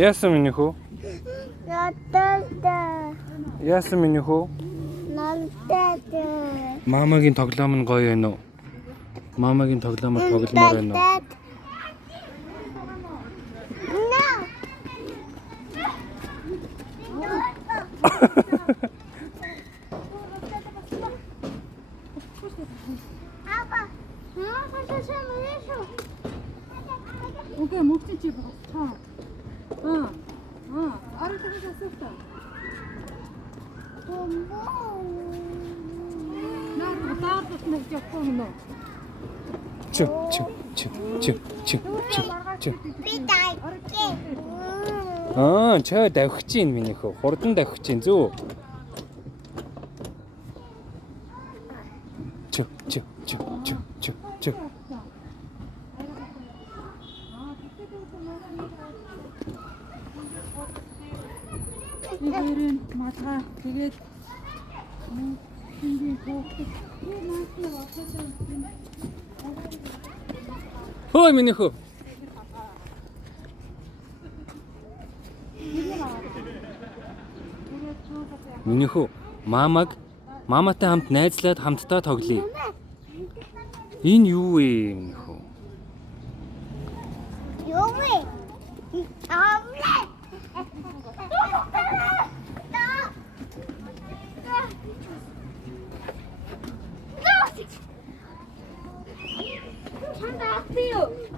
Яасан минийх үү? Надад. Яасан минийх үү? Надад. Маамагийн тоглоом нь гоё байна уу? Маамагийн тоглоомоор тогломоор байна уу? 오케이 목줄 집어. 자. 알을 뜯어서 썼다. 나 갔다 왔다 먹자 너. Чү. Би дайггүй. Чой давхиж чинь минийх үү? Хурдан давхиж чинь зүү. Чү. 이거는 마타 되게 힘들고 Хөөе минийх үү? Минийх үү? Мааматай хамт найзлаад хамтдаа тоглоё. Энэ юу вэ минийх үү? Юу вэ? Авлаа. Чамд авсан юу?